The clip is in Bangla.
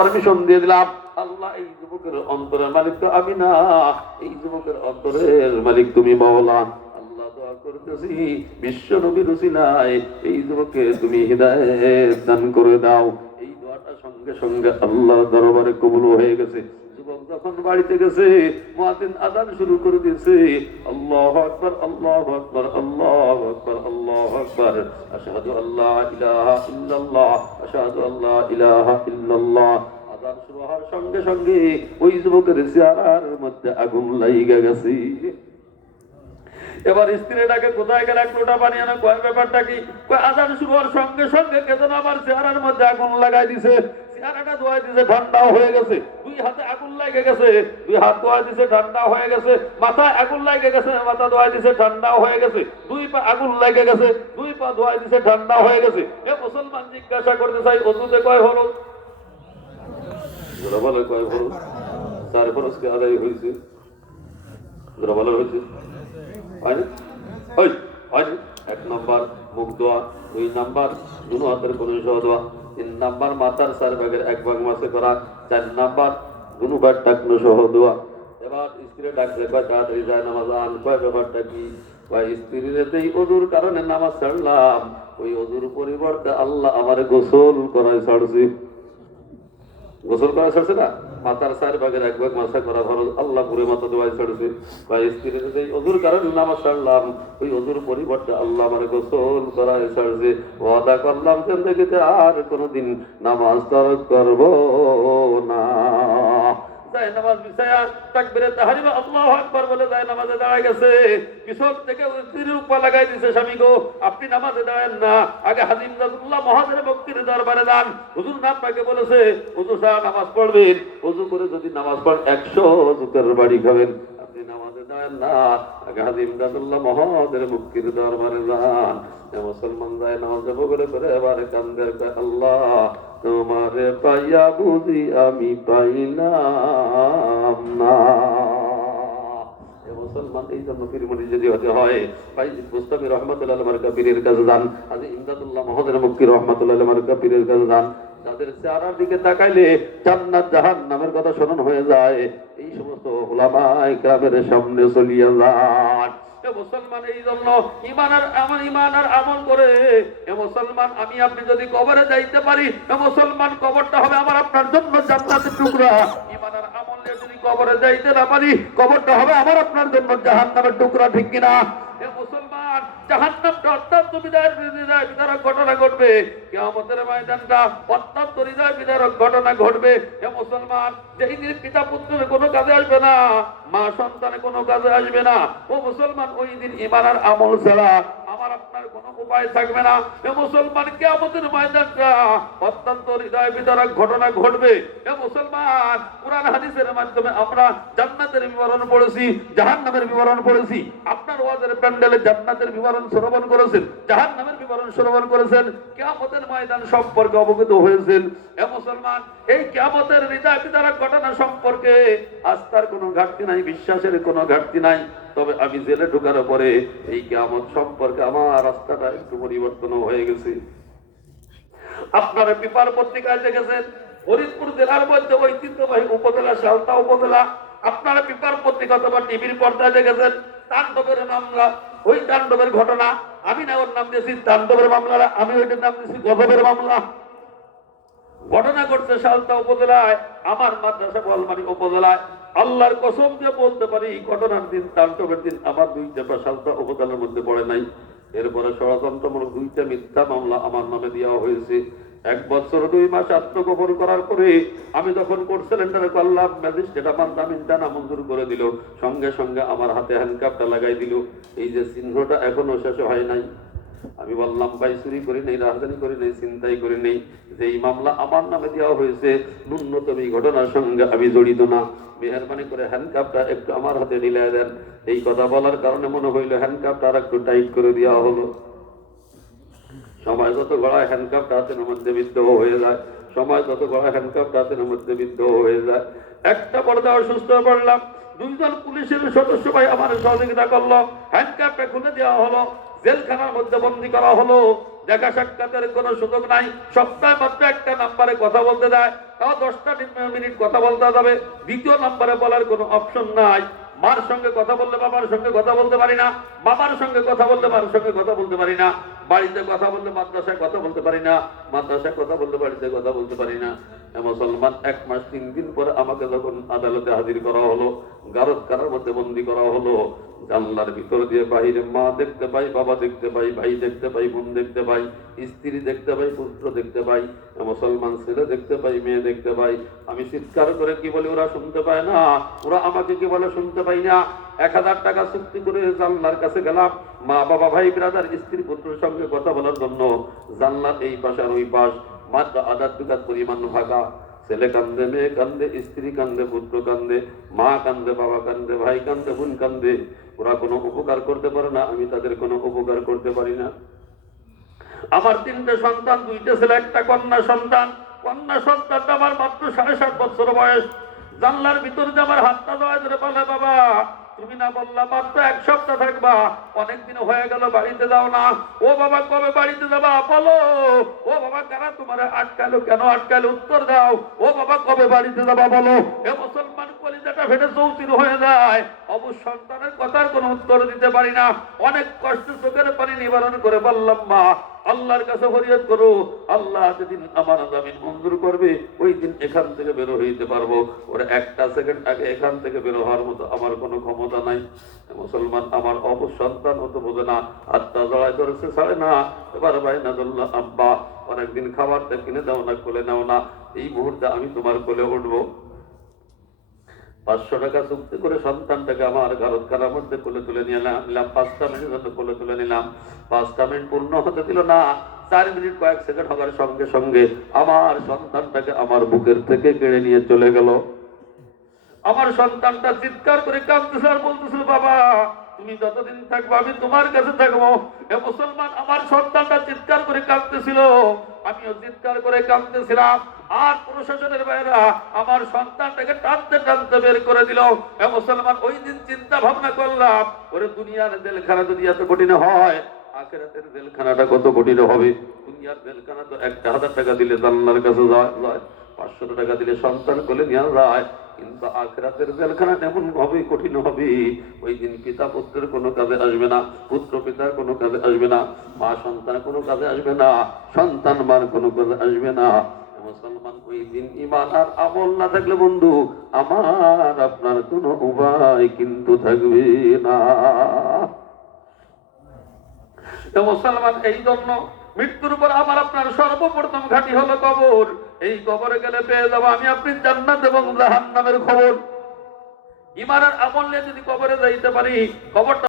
পারমিশন দিয়ে দিলাম। আল্লাহ এই যুবকের অন্তরের মালিক তো আমি না, এই যুবকের অন্তরের মালিক তুমি মাওলা। আল্লাহ দোয়া করতেছি বিশ্ব নবীর উসিলায় এই যুবককে তুমি হিদায়াত দান করে দাও। এই দোয়াটা সঙ্গে সঙ্গে আল্লাহর দরবারে কবুল হয়ে গেছে। যুবক যখন বাড়িতে গেছে মুয়াজ্জিন আযান শুরু করে দিয়েছে, আল্লাহু আকবার আল্লাহু আকবার আল্লাহু আকবার আল্লাহু আকবার, আশহাদু আল্লা ইলাহা ইল্লাল্লাহ আশহাদু আল্লা ইলাহা ইল্লাল্লাহ। আযান শুরু হওয়ার সঙ্গে সঙ্গে ওই যুবকের চেহারার মধ্যে আগুন লাইগা গেছে। এবার স্ত্রীটাকে কোথায় গেল, এক লোটা পানি আনা, কয় ব্যাপারটা কি? আযান শুরু হওয়ার সঙ্গে সঙ্গে কে যেন আমার চেহারার মধ্যে আগুন লাগাই দিছে। চেহারাটা ধোয়া দিছে, ঠান্ডাও হয়ে গেছে। দুই হাতে আগুন লাগে গেছে, দুই হাত ধোয়া দিছে, ঠান্ডা হয়ে গেছে। মাথায় আগুন লাগে গেছে, মাথা ধোয়া দিছে, ঠান্ডা হয়ে গেছে। দুই পা আগুন লাগে গেছে, দুই পা ধোয়া দিছে, ঠান্ডা হয়ে গেছে। এ মুসলমান জিজ্ঞাসা করতে চাই, ওযুতে কয় হলো? বলে কয় হলো? 4 ফরজ কি আদায় হয়েছে? বলে হয়েছে? এক নম্বর মুখ দোয়া, 2 নম্বর দুনো হাতের কোন সহ দোয়া, 3 নম্বর মাথার 4 ভাগের 1 ভাগ মাসে করা, 4 নম্বর দুনো ভাগ টাকনো সহ দোয়া। এবার স্ত্রী ডাকলে কয় তাড়াতাড়ি যায় নামাজ আন। কয় ব্যাপারটা কি? কয় স্ত্রীর ওযুর কারণে নামাজ ছাড়লাম, ওই ওযুর পরিবর্তে আল্লাহ আমার গোসল করায় ছাড়ছে। গোসল করা ছাড়ছে না, মাথার 4 ভাগের 1 ভাগ মাসা করা ফরজ, আল্লাহ পুরো মাথা ধোয়াই ছাড়ছে। বা স্ত্রীর এই ওযুর কারণে নামাজ ছাড়লাম, ওই ওযুর পরিবর্তে আল্লাহ আমার গোসল করায় ছাড়ছে। ওয়াদা করলাম জিন্দেগিতে আর কোনোদিন নামাজ তরক করব না। যায় নামাজ বিছায়া তাকবীরে তাহরিমা আল্লাহু আকবার বলে যায় নামাজে দাঁড়ায় গেছে। পিছন থেকে স্ত্রীর উপর লাগাই দিছে, স্বামী গো আপনি নামাজে দাঁড়ান না, আগে হাজী ইমদাদুল্লাহ মহাজের মুক্তির দরবারে যান। হুজুর আপনাকে বলেছে ওযু ছাড়া নামাজ পড়বেন, ওযু করে যদি নামাজ পড়েন 100 জুতের বাড়ি খাবেন। আপনি নামাজে দাঁড়ান না, আগে হাজী ইমদাদুল্লাহ মহাজের মুক্তির দরবারে যান। মুসলমান যায় নামাজ বগলে করে এবারে কান্দের কয় আল্লাহ তোমারে পাইয়া বুঝি আমি পাইলাম না। মুসলমান এই জন্য পীরমুড়ি যদি হতে হয় বাইজিদ বুস্তামি রহমাতুল্লাহ আলাইহি মার্কা পীরের কাছে যান, হাজী ইমদাদুল্লাহ মহোদয় মুক্তি রহমাতুল্লাহ আলাইহি মার্কা পীরের কাছে যান। যাদের চেহারার দিকে তাকাইলে জান্নাত জাহান্নামের কথা স্মরণ হয়ে যায়, এই সমস্ত উলামা ইকরামের সামনে চলিয়া যান। মুসলমান এই জন্য ইমান আর আমল করে। মুসলমান আমি আপনি যদি কবরে যাইতে পারি, মুসলমান কবরটা হবে আমার আপনার জন্য জান্নাতের টুকরা। ইমান আর আমল নিয়ে যদি কবরে যাইতে না পারি, কবরটা হবে আমার আপনার জন্য জাহান্নামের টুকরা, ঠিক কিনা? মুসলমান জাহান্নামটা অত্যন্ত হৃদয় বিদারক ঘটনা ঘটবে। কিয়ামতের ময়দানটা অত্যন্ত হৃদয় বিদারক ঘটনা ঘটবে। হে মুসলমান, যেই দিন পিতা পুত্রের কোনো কাজে আসবে না, মা সন্তানের কোনো কাজে আসবে না, ও মুসলমান ওই দিন ঈমান আর আমল ছাড়া আমার আপনার কোনো উপায় থাকবে না। হে মুসলমান, কিয়ামতের ময়দানটা অত্যন্ত হৃদয় বিদারক ঘটনা ঘটবে। হে মুসলমান, কুরআন হাদিসের মাধ্যমে আমরা জান্নাতের বিবরণ পড়েছি, জাহান্নামের বিবরণ পড়েছি। আপনার ওয়াজের প্যান্ডেলে জান্নাতের বিবরণ শ্রবণ করেছেন, জাহান্নামের বিবরণ শ্রবণ করেছেন, কিয়ামতের ময়দান সম্পর্কে অবগত হয়েছেন। হে মুসলমান, এই কিয়ামতের হৃদয় বিদারক ঘটনা সম্পর্কে আস্থার কোনো ঘাটতি নাই, বিশ্বাসের কোনো ঘাটতি নাই। তবে আমি জেলে ঢোকার পরে এই কিয়ামত সম্পর্কে আমার রাস্তাটা একটু পরিবর্তন হয়ে গেছে। আপনারা পেপার পত্রিকায় দেখেছেন ফরিদপুর জেলার মধ্যে ঐতিহ্যবাহী উপজেলা সালতা উপজেলা, আপনারা পেপার পত্রিকা অথবা টিভির পর্দায় দেখেছেন তাণ্ডবের মামলা। ওই তাণ্ডবের ঘটনা আমি না ওর নাম দিয়েছি তাণ্ডবের মামলা, আমি ওইটার নাম দিয়েছি গজবের মামলা। ঘটনা ঘটছে সালতা উপজেলায়, আমার মাদ্রাসা বলমারি উপজেলায়। আল্লাহর কসম দিয়ে বলতে পারি ঘটনার দিন, তাণ্ডবের দিন আমার 2টা সালতা উপজেলার মধ্যে পড়ে নাই। এরপরে ষড়যন্ত্রমূলক 2টা মিথ্যা মামলা আমার নামে দেওয়া হয়েছে। 1 বছর 2 মাস আত্মগোপন করার পরে আমি যখন কোর্ট সিলিন্ডারে করলাম, ম্যাজিস্ট্রেট আমার জামিনটা নামঞ্জুর করে দিল। সঙ্গে সঙ্গে আমার হাতে হ্যান্ডকাপটা লাগাই দিল। এই যে চিহ্নটা এখনো শেষ হয় নাই। আমি বললাম ভাই চুরি করি নেই, রাজধানী করি নেই, চিন্তাই করি নেই, যে এই মামলা আমার নামে দেওয়া হয়েছে ন্যূনতম এই ঘটনার সঙ্গে আমি জড়িত না। মেহরবানি করে হ্যান্ডকাপটা একটু আমার হাতে নিলে দেন। এই কথা বলার কারণে মনে হইল হ্যান্ডকাপটা আর একটু টাইট করে দেওয়া হলো। সময় যত গড়ায় হ্যান্ডকাপটা হাতের মধ্যে বিদ্ধ হয়ে যায়, সময় যত গড়ায় হ্যান্ডকাপটা হাতের মধ্যে বিদ্ধ হয়ে যায়। একটা পর্দা অসুস্থ পড়লাম, 2 জন পুলিশের সদস্য ভাই আমার সহযোগিতা করলো, হ্যান্ডকাপটা খুলে দেওয়া হলো, জেলখানার মধ্যে বন্দী করা হলো। দেখা সাক্ষাতের কোনো সুযোগ নাই, সপ্তাহে মাত্র একটা নাম্বারে কথা বলতে দেয়, তাও 10টা মিনিট কথা বলতে যাবে, দ্বিতীয় নাম্বারে বলার কোনো অপশন নাই। মার সঙ্গে কথা বললে বাবার সঙ্গে কথা বলতে পারি না, বাবার সঙ্গে কথা বললে মার সঙ্গে কথা বলতে পারি না, বাড়িতে কথা বললে মাদ্রাসায় কথা বলতে পারি না, মাদ্রাসায় কথা বললে বাড়িতে কথা বলতে পারি না। মুসলমান 1 মাস 3 দিন পরে আমাকে যখন আদালতে হাজির করা হলো, গারদখানার মধ্যে বন্দী করা হলো, জানলার ভিতর দিয়ে বাইরে মা দেখতে পাই, বাবা দেখতে পাই, ভাই দেখতে পাই, বোন দেখতে পাই, স্ত্রী দেখতে পাই, পুত্র দেখতে পাই, মুসলমান ছেলে দেখতে পাই, মেয়ে দেখতে পাই। আমি চিৎকার করে কি বলি, ওরা শুনতে পায় না, ওরা আমাকে কি বলে শুনতে পাই না। 1000 টাকা চুক্তি করে জানলার কাছে গেলাম, মা বাবা ভাই ব্রাদার স্ত্রী পুত্রের সঙ্গে কথা বলার জন্য। জানলার এই পাশ আর ওই পাশ মাত্র 1.5 বিঘা পরিমাণ ফাঁকা। ছেলে কান্দে, মেয়ে কান্দে, স্ত্রী কান্দে, পুত্র কান্দে, মা কান্দে, বাবা কান্দে, ভাই কান্দে, বোন কান্দে। ওরা কোনো উপকার করতে পারে না, আমি তাদের কোনো উপকার করতে পারি না। আমার 3টে সন্তান, 2টে ছেলে, একটা কন্যা সন্তান। কন্যা সন্তানটা আমার মাত্র 7.5 বছর বয়স। জানলার ভিতর দিয়ে আমার হাতটা দেওয়া ধরে বলে, বাবা তুমি না বললা মাত্র 1 সপ্তাহ থাকবা, অনেকদিন হয়ে গেল বাড়িতে যাও না। ও বাবা কবে বাড়িতে যাবা বলো, ও বাবা কারা তোমার আটকালো, কেন আটকালো উত্তর দাও, ও বাবা কবে বাড়িতে যাবা বলো। এ মুসলমান কলিজাটা ফেটে চৌচির হয়ে যায়। অবশ্য সন্তানের কথার কোনো উত্তর দিতে পারি না। অনেক কষ্ট চোখের পানি নিবারণ করে বললাম, মা আল্লাহর কাছে ফরিয়াদ করো, আল্লাহ যেদিন আমার জামিন মঞ্জুর করবে ওই দিন এখান থেকে বের হইতে পারবো। ওরা 1 সেকেন্ড আগে এখান থেকে বের হওয়ার মতো আমার কোনো ক্ষমতা নাই। মুসলমান আমার অবশ্য সন্তান হতে বোঝে না, হাতটা জড়াই ধরেছে, ছাড়ে না। এবার ভাই নাজুল্লাহ, আব্বা অনেকদিন খাবারটা কিনে দাও না, কোলে নাও না, এই মুহূর্তে আমি তোমার কোলে উঠবো। 500 টাকা চুক্তি করে সন্তানটাকে আমার গারদখানার মধ্যে কোলে তুলে নিলাম। 5টা মিনিটের জন্য কোলে তুলে নিলাম। 5টা মিনিট পূর্ণ হতে দিল না, 4 মিনিট কয়েক সেকেন্ড হওয়ার সঙ্গে সঙ্গে আমার সন্তানটাকে আমার বুকের থেকে কেড়ে নিয়ে চলে গেল। আমার সন্তানটা চিৎকার করে কাঁদতেছে আর বলতেছিল, বাবা তুমি যতদিন থাকবো আমি তোমার কাছে থাকবো। এ মুসলমান আমার সন্তানটা চিৎকার করে কাঁদতেছিল, আমিও চিৎকার করে কাঁদতেছিলাম। আর প্রশাসনের বাইরা আমার সন্তানটাকে টানতে টানতে বের করে দিল। এ মুসলমান ওই দিন চিন্তা ভাবনা করলাম, ওরে দুনিয়ার জেলখানা যদি এত কঠিন হয়, আখিরাতের জেলখানাটা কত কঠিন হবে। দুনিয়ার জেলখানা তো 1000 টাকা দিলে জান্নাতের কাছে যায়, 500 টাকা দিলে সন্তান কোলে নিয়ে যায়, কিন্তু আখিরাতের জেলখানা এমন ভাবে কঠিন হবে, ওই দিন পিতা পুত্রের কোনো কাজে আসবে না, পুত্র পিতার কোনো কাজে আসবে না, মা সন্তান কোনো কাজে আসবে না, সন্তান মার কোনো কাজে আসবে না। মুসলমান ওই দিন ঈমান আর আমল না থাকলে বন্ধু আমার আপনার কোনো উপায় কিন্তু থাকবে না। মুসলমান এই জন্য মৃত্যুর পর আমার আপনার সর্বপ্রথম ঘাঁটি হলো কবর। এই কবরে গেলে পেয়ে যাবো আমি আপনি জান্নাত এবং জাহান্নামের খবর। ঈমানের আমল নিয়ে যদি কবরে যাইতে পারি, কবরটা